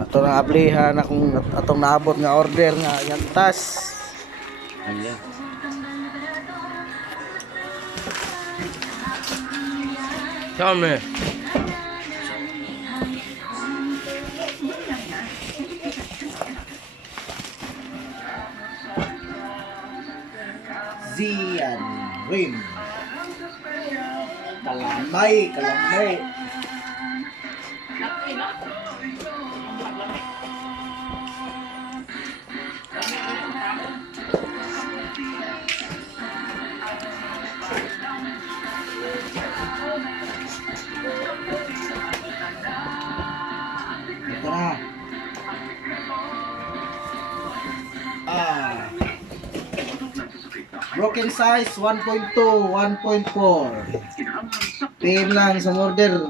Ato na ablihan akong atong naabot nga order nga yantas. Ayan. Kame. Zian rim. Kalamay. Ito na. Broken size 1.2, 1.4. PM lang sa order.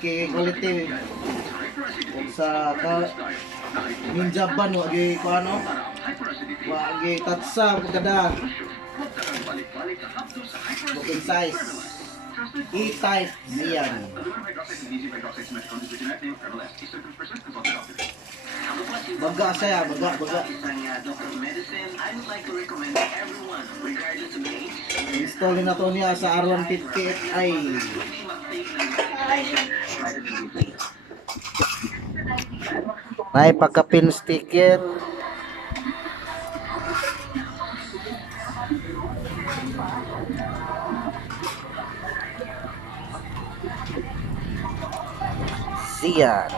Okay, quality. Sa ninja ban wagi ko ano? Wagi tatsa kada. Broken size. E-type Zian. Baga saya, baga. Installin na to niya sa R150i. Nay pagka-pin sticker. Zian.